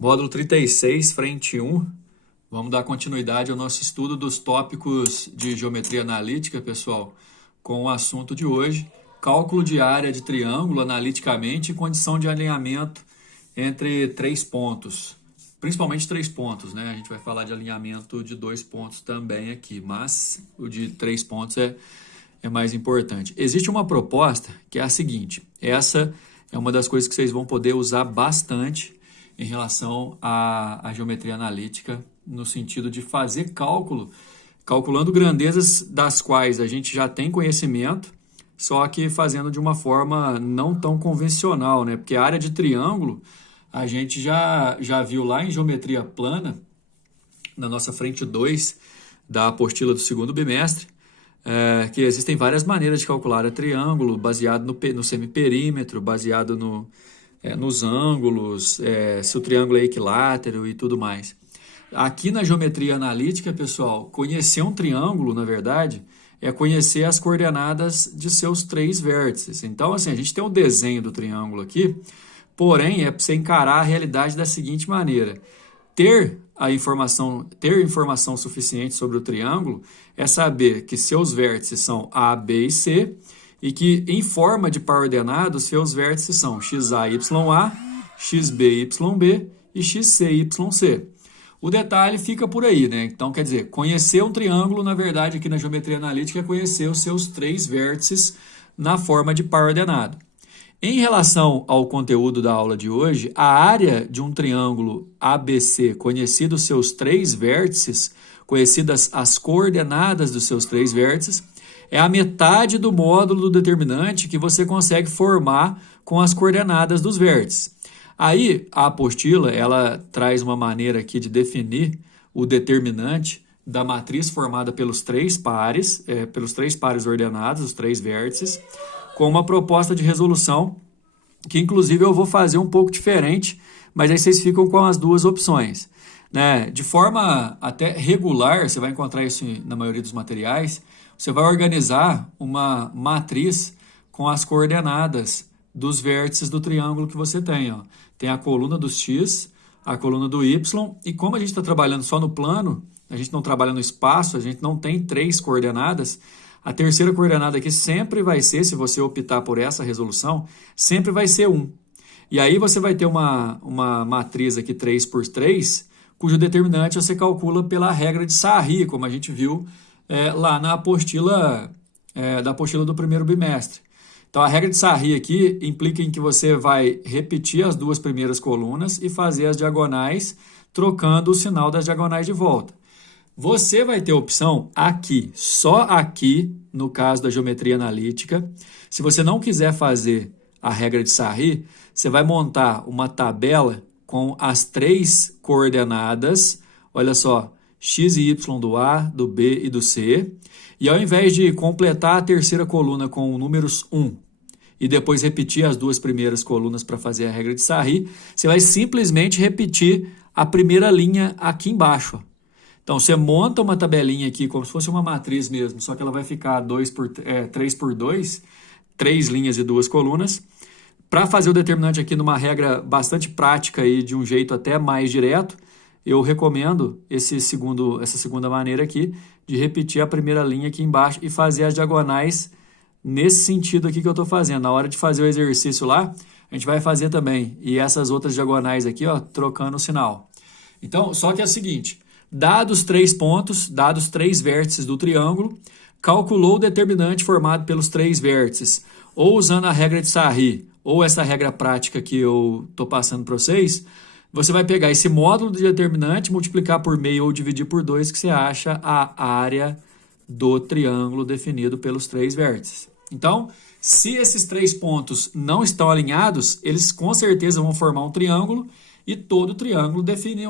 Módulo 36, frente 1. Vamos dar continuidade ao nosso estudo dos tópicos de geometria analítica, pessoal, com o assunto de hoje, cálculo de área de triângulo analiticamente e condição de alinhamento entre três pontos. Principalmente três pontos, né? A gente vai falar de alinhamento de dois pontos também aqui, mas o de três pontos é mais importante. Existe uma proposta que é a seguinte, essa é uma das coisas que vocês vão poder usar bastante em relação à geometria analítica, no sentido de fazer calculando grandezas das quais a gente já tem conhecimento, só que fazendo de uma forma não tão convencional, né? Porque a área de triângulo a gente já viu lá em geometria plana, na nossa frente 2 da apostila do segundo bimestre, que existem várias maneiras de calcular a triângulo, baseado no semiperímetro, baseado nos ângulos, se o triângulo é equilátero e tudo mais. Aqui na geometria analítica, pessoal, conhecer um triângulo, na verdade, é conhecer as coordenadas de seus três vértices. Então, assim, a gente tem o desenho do triângulo aqui, porém, é para você encarar a realidade da seguinte maneira. Ter informação suficiente sobre o triângulo é saber que seus vértices são A, B e C, e que em forma de par ordenado, seus vértices são XA, YA, XB, YB e XC, YC. O detalhe fica por aí, né? Então, quer dizer, conhecer um triângulo, na verdade, aqui na geometria analítica, é conhecer os seus três vértices na forma de par ordenado. Em relação ao conteúdo da aula de hoje, a área de um triângulo ABC, conhecido os seus três vértices, conhecidas as coordenadas dos seus três vértices, é a metade do módulo do determinante que você consegue formar com as coordenadas dos vértices. Aí, a apostila, ela traz uma maneira aqui de definir o determinante da matriz formada pelos três pares ordenados, os três vértices, com uma proposta de resolução que, inclusive, eu vou fazer um pouco diferente, mas aí vocês ficam com as duas opções, né? De forma até regular, você vai encontrar isso na maioria dos materiais, você vai organizar uma matriz com as coordenadas dos vértices do triângulo que você tem. Ó. Tem a coluna do x, a coluna do y, e como a gente está trabalhando só no plano, a gente não trabalha no espaço, a gente não tem três coordenadas, a terceira coordenada aqui sempre vai ser, se você optar por essa resolução, sempre vai ser 1. E aí você vai ter uma matriz aqui 3 por 3, cujo determinante você calcula pela regra de Sarri, como a gente viu lá na apostila, da apostila do primeiro bimestre. Então, a regra de Sarri aqui implica em que você vai repetir as duas primeiras colunas e fazer as diagonais, trocando o sinal das diagonais de volta. Você vai ter a opção aqui, só aqui, no caso da geometria analítica. Se você não quiser fazer a regra de Sarri, você vai montar uma tabela com as três coordenadas, olha só, x e y do A, do B e do C, e ao invés de completar a terceira coluna com o números 1 e depois repetir as duas primeiras colunas para fazer a regra de Sarri, você vai simplesmente repetir a primeira linha aqui embaixo. Então, você monta uma tabelinha aqui como se fosse uma matriz mesmo, só que ela vai ficar 3 por 2, 3 linhas e 2 colunas. Para fazer o determinante aqui numa regra bastante prática e de um jeito até mais direto, eu recomendo essa segunda maneira aqui, de repetir a primeira linha aqui embaixo e fazer as diagonais nesse sentido aqui que eu estou fazendo. Na hora de fazer o exercício lá, a gente vai fazer também. E essas outras diagonais aqui, ó, trocando o sinal. Então, só que é o seguinte, dados três pontos, dados três vértices do triângulo, calculou o determinante formado pelos três vértices, ou usando a regra de Sarri, ou essa regra prática que eu estou passando para vocês, você vai pegar esse módulo de determinante, multiplicar por meio ou dividir por 2, que você acha a área do triângulo definido pelos três vértices. Então, se esses três pontos não estão alinhados, eles com certeza vão formar um triângulo, e todo triângulo define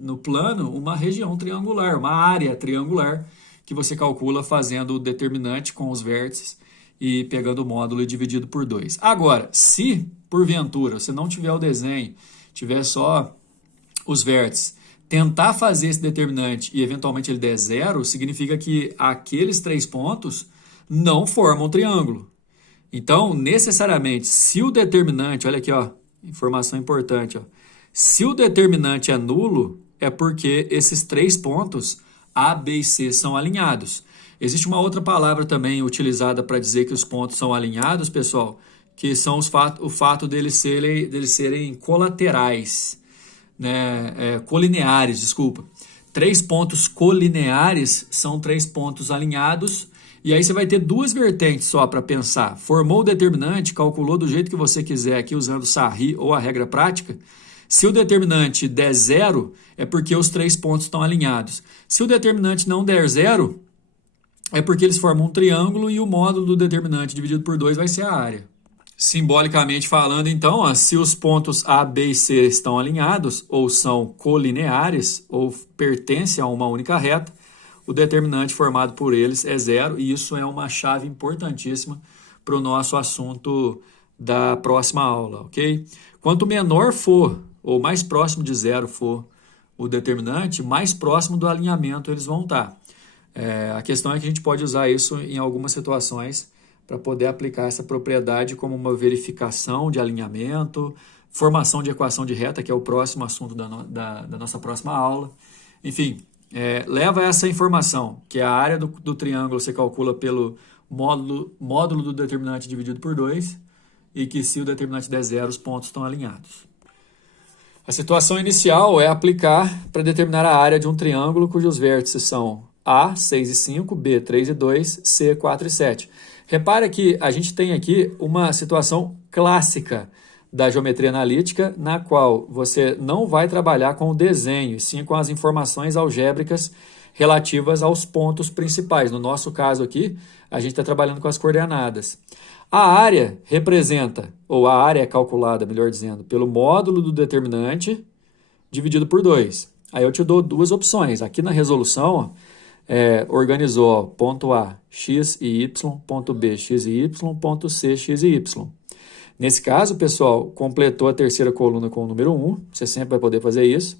no plano uma região triangular, uma área triangular, que você calcula fazendo o determinante com os vértices e pegando o módulo e dividido por 2. Agora, se porventura você não tiver o desenho, tiver só os vértices, tentar fazer esse determinante e eventualmente ele der zero, significa que aqueles três pontos não formam um triângulo. Então, necessariamente, se o determinante, olha aqui, ó, informação importante, ó, Se o determinante é nulo, é porque esses três pontos, A, B e C, são alinhados. Existe uma outra palavra também utilizada para dizer que os pontos são alinhados, pessoal, que são o fato deles serem colaterais, né? Colineares, desculpa. Três pontos colineares são três pontos alinhados. E aí você vai ter duas vertentes só para pensar. Formou o determinante, calculou do jeito que você quiser aqui, usando o Sarri ou a regra prática. Se o determinante der zero, é porque os três pontos estão alinhados. Se o determinante não der zero, é porque eles formam um triângulo e o módulo do determinante dividido por 2 vai ser a área. Simbolicamente falando, então, ó, se os pontos A, B e C estão alinhados, ou são colineares, ou pertencem a uma única reta, o determinante formado por eles é zero, e isso é uma chave importantíssima para o nosso assunto da próxima aula, ok? Quanto menor for, ou mais próximo de zero for o determinante, mais próximo do alinhamento eles vão estar. A questão é que a gente pode usar isso em algumas situações para poder aplicar essa propriedade como uma verificação de alinhamento, formação de equação de reta, que é o próximo assunto da nossa próxima aula. Enfim, leva essa informação, que a área do triângulo você calcula pelo módulo do determinante dividido por 2, e que se o determinante der zero, os pontos estão alinhados. A situação inicial é aplicar para determinar a área de um triângulo cujos vértices são A, 6 e 5, B, 3 e 2, C, 4 e 7. Repara que a gente tem aqui uma situação clássica da geometria analítica, na qual você não vai trabalhar com o desenho, sim com as informações algébricas relativas aos pontos principais. No nosso caso aqui, a gente está trabalhando com as coordenadas. A área representa, ou a área é calculada, melhor dizendo, pelo módulo do determinante dividido por 2. Aí eu te dou duas opções. Aqui na resolução, organizou ó, ponto A, x e y, ponto B, x e y, ponto C, x e y. Nesse caso, pessoal, completou a terceira coluna com o número 1, você sempre vai poder fazer isso.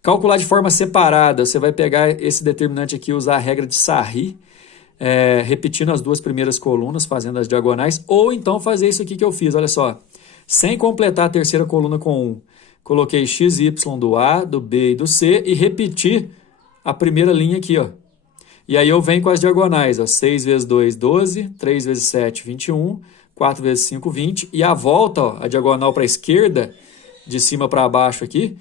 Calcular de forma separada, você vai pegar esse determinante aqui e usar a regra de Sarri, repetindo as duas primeiras colunas, fazendo as diagonais, ou então fazer isso aqui que eu fiz, olha só. Sem completar a terceira coluna com 1, coloquei x e y do A, do B e do C e repeti a primeira linha aqui, ó. E aí eu venho com as diagonais, ó, 6 vezes 2, 12, 3 vezes 7, 21, 4 vezes 5, 20, e a volta, ó, a diagonal para a esquerda, de cima para baixo aqui,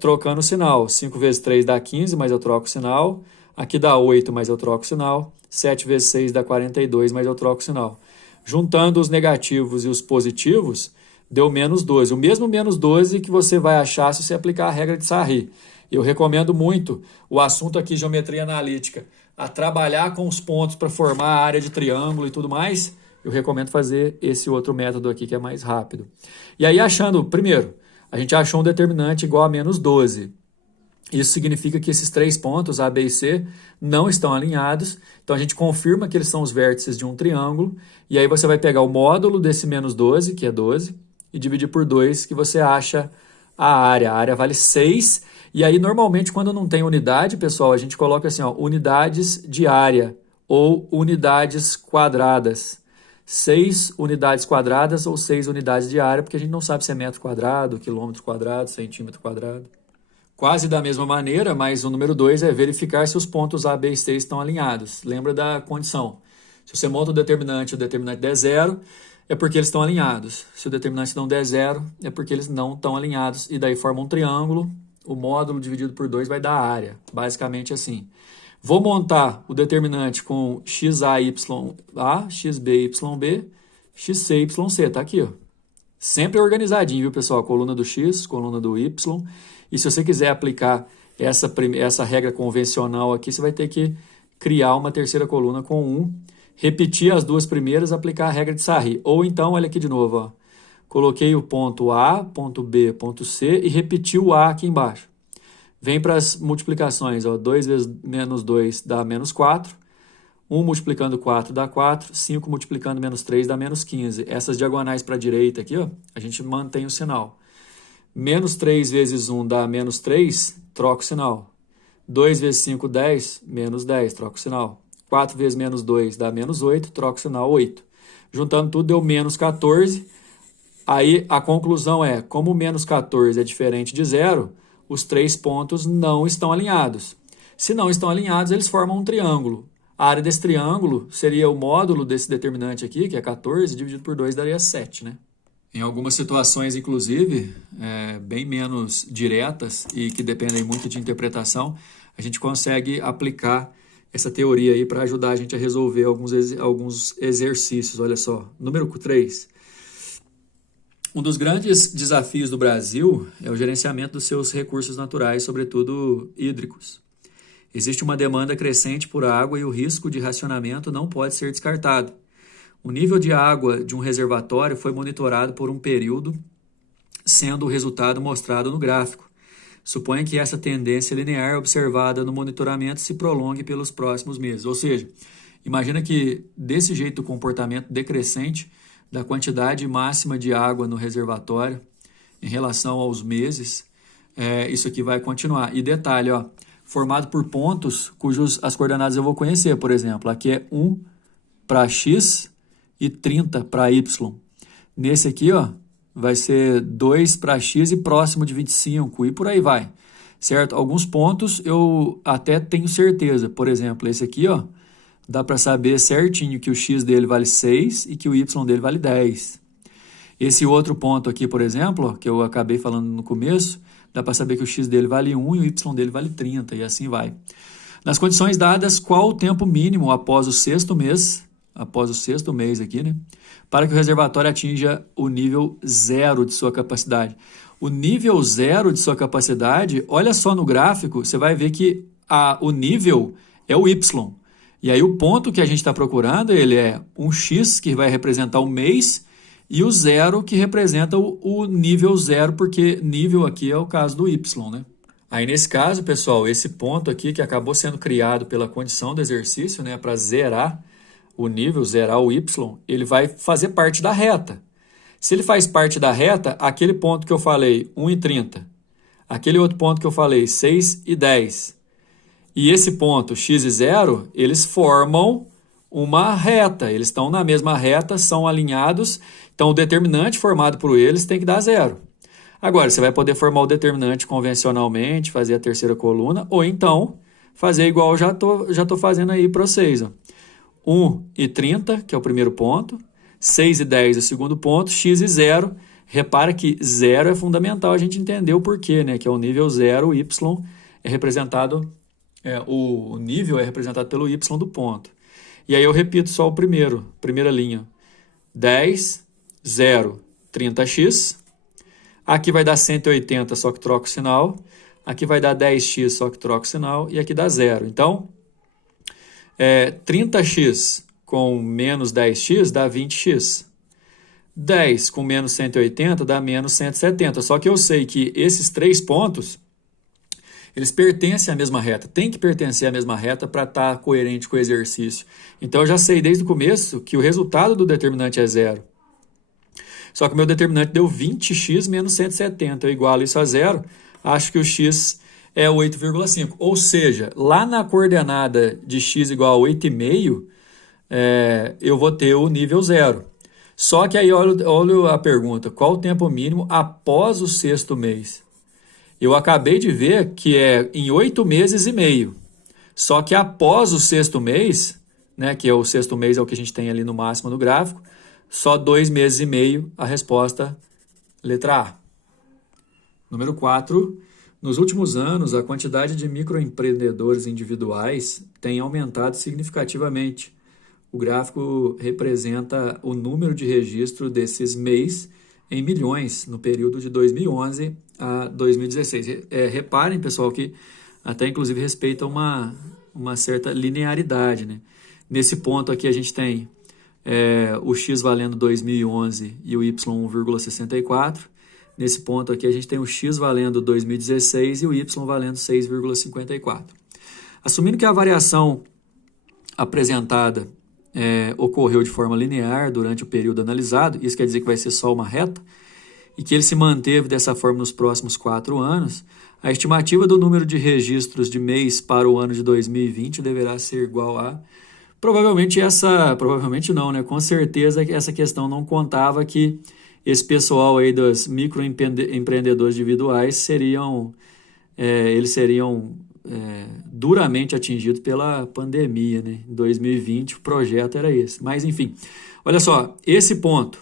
trocando o sinal. 5 vezes 3 dá 15, mas eu troco o sinal. Aqui dá 8, mas eu troco o sinal. 7 vezes 6 dá 42, mas eu troco o sinal. Juntando os negativos e os positivos, deu menos 12. O mesmo menos 12 que você vai achar se você aplicar a regra de Sarri. Eu recomendo muito o assunto aqui, geometria analítica, a trabalhar com os pontos para formar a área de triângulo e tudo mais. Eu recomendo fazer esse outro método aqui que é mais rápido. E aí achando, primeiro, a gente achou um determinante igual a menos 12. Isso significa que esses três pontos, A, B e C, não estão alinhados. Então a gente confirma que eles são os vértices de um triângulo. E aí você vai pegar o módulo desse menos 12, que é 12, e dividir por 2, que você acha a área. A área vale 6. E aí, normalmente, quando não tem unidade, pessoal, a gente coloca assim, ó, unidades de área ou unidades quadradas. 6 unidades quadradas ou 6 unidades de área, porque a gente não sabe se é metro quadrado, quilômetro quadrado, centímetro quadrado. Quase da mesma maneira, mas o número 2 é verificar se os pontos A, B e C estão alinhados. Lembra da condição. Se você monta o determinante der zero, é porque eles estão alinhados. Se o determinante não der zero, é porque eles não estão alinhados. E daí forma um triângulo. O módulo dividido por 2 vai dar a área, basicamente assim. Vou montar o determinante com xa, ya, xb, yb, xc, yc, tá aqui, ó. Sempre organizadinho, viu, pessoal? Coluna do x, coluna do y. E se você quiser aplicar essa regra convencional aqui, você vai ter que criar uma terceira coluna com 1, repetir as duas primeiras, aplicar a regra de Sarri. Ou então, olha aqui de novo, ó. Coloquei o ponto A, ponto B, ponto C e repeti o A aqui embaixo. Vem para as multiplicações. Ó, 2 vezes menos 2 dá menos 4. 1 multiplicando 4 dá 4. 5 multiplicando menos 3 dá menos 15. Essas diagonais para a direita aqui, ó, a gente mantém o sinal. Menos 3 vezes 1 dá menos 3, troca o sinal. 2 vezes 5, 10, menos 10, troca o sinal. 4 vezes menos 2 dá menos 8, troca o sinal, 8. Juntando tudo deu menos 14. Aí a conclusão é, como menos 14 é diferente de zero, os 3 pontos não estão alinhados. Se não estão alinhados, eles formam um triângulo. A área desse triângulo seria o módulo desse determinante aqui, que é 14, dividido por 2 daria 7, né? Em algumas situações, inclusive, bem menos diretas e que dependem muito de interpretação, a gente consegue aplicar essa teoria aí para ajudar a gente a resolver alguns exercícios. Olha só, número 3. Um dos grandes desafios do Brasil é o gerenciamento dos seus recursos naturais, sobretudo hídricos. Existe uma demanda crescente por água e o risco de racionamento não pode ser descartado. O nível de água de um reservatório foi monitorado por um período, sendo o resultado mostrado no gráfico. Suponha que essa tendência linear observada no monitoramento se prolongue pelos próximos meses. Ou seja, imagina que desse jeito o comportamento decrescente da quantidade máxima de água no reservatório em relação aos meses, isso aqui vai continuar. E detalhe, ó, formado por pontos cujos as coordenadas eu vou conhecer, por exemplo, aqui é 1 para x e 30 para y. Nesse aqui, ó, vai ser 2 para x e próximo de 25 e por aí vai, certo? Alguns pontos eu até tenho certeza, por exemplo, esse aqui, ó, dá para saber certinho que o x dele vale 6 e que o y dele vale 10. Esse outro ponto aqui, por exemplo, ó, que eu acabei falando no começo, dá para saber que o x dele vale 1 e o y dele vale 30 e assim vai. Nas condições dadas, qual o tempo mínimo após o sexto mês aqui, né, para que o reservatório atinja o nível zero de sua capacidade? O nível zero de sua capacidade, olha só no gráfico, você vai ver que o nível é o y. E aí o ponto que a gente está procurando, ele é um x, que vai representar o mês, e o zero, que representa o nível zero, porque nível aqui é o caso do y, né? Aí nesse caso, pessoal, esse ponto aqui que acabou sendo criado pela condição do exercício, né, para zerar o nível, zerar o y, ele vai fazer parte da reta. Se ele faz parte da reta, aquele ponto que eu falei, 1 e 30, aquele outro ponto que eu falei, 6 e 10, e esse ponto, x e 0, eles formam uma reta, eles estão na mesma reta, são alinhados, então o determinante formado por eles tem que dar zero. Agora, você vai poder formar o determinante convencionalmente, fazer a terceira coluna, ou então fazer igual eu já tô fazendo aí para vocês. Ó. 1 e 30, que é o primeiro ponto, 6 e 10 é o segundo ponto, x e 0. Repara que 0 é fundamental a gente entender o porquê, né? Que é o nível 0, o y é representado, o nível é representado pelo y do ponto. E aí eu repito só o primeira linha. 10, 0, 30x. Aqui vai dar 180, só que troca o sinal. Aqui vai dar 10x, só que troca o sinal. E aqui dá 0. Então, 30x com menos 10x dá 20x. 10 com menos 180 dá menos 170. Só que eu sei que esses 3 pontos, eles pertencem à mesma reta. Tem que pertencer à mesma reta para estar coerente com o exercício. Então, eu já sei desde o começo que o resultado do determinante é 0. Só que o meu determinante deu 20x menos 170. Eu igualo isso a 0. Acho que o x é 8,5. Ou seja, lá na coordenada de x igual a 8,5, eu vou ter o nível 0. Só que aí, olha a pergunta. Qual o tempo mínimo após o sexto mês? Eu acabei de ver que é em 8 meses e meio. Só que após o sexto mês, né, que é o sexto mês é o que a gente tem ali no máximo no gráfico, só 2 meses e meio, a resposta, letra A. Número 4. Nos últimos anos, a quantidade de microempreendedores individuais tem aumentado significativamente. O gráfico representa o número de registro desses MEIs em milhões no período de 2011 a 2016. Reparem, pessoal, que até inclusive respeita uma certa linearidade, né? Nesse ponto aqui a gente tem o x valendo 2011 e o y 1,64. Nesse ponto aqui a gente tem o x valendo 2016 e o y valendo 6,54. Assumindo que a variação apresentada ocorreu de forma linear durante o período analisado, isso quer dizer que vai ser só uma reta, e que ele se manteve dessa forma nos próximos 4 anos, a estimativa do número de registros de mês para o ano de 2020 deverá ser igual a... Provavelmente não, né? Com certeza essa questão não contava que esse pessoal aí dos microempreendedores individuais eles seriam duramente atingidos pela pandemia, né? Em 2020 o projeto era esse. Mas enfim, olha só, esse ponto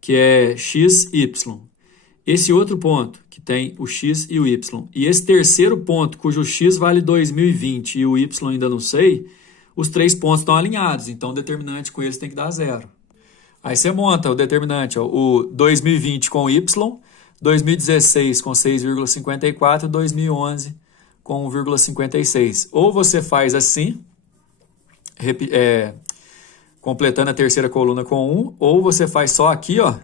que é x, y, esse outro ponto que tem o x e o y, e esse terceiro ponto cujo x vale 2020 e o y ainda não sei, os três pontos estão alinhados, então o determinante com eles tem que dar zero. Aí você monta o determinante, ó, o 2020 com y, 2016 com 6,54 e 2011 com 1,56. Ou você faz assim, completando a terceira coluna com 1, ou você faz só aqui, ó,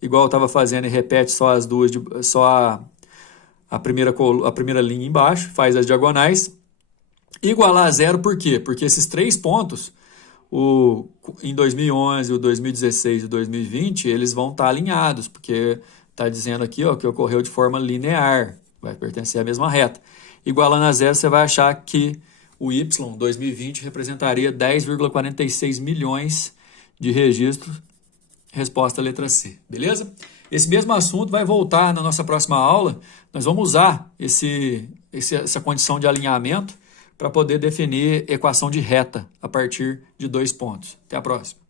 igual eu estava fazendo e repete só as duas, só a primeira linha embaixo, faz as diagonais. Igualar a zero por quê? Porque esses três pontos, em 2011, o 2016 e o 2020, eles vão estar alinhados, porque está dizendo aqui, ó, que ocorreu de forma linear, vai pertencer à mesma reta. Igualando a zero, você vai achar que o Y, 2020, representaria 10,46 milhões de registros. Resposta letra C, beleza? Esse mesmo assunto vai voltar na nossa próxima aula. Nós vamos usar essa condição de alinhamento para poder definir equação de reta a partir de 2 pontos. Até a próxima.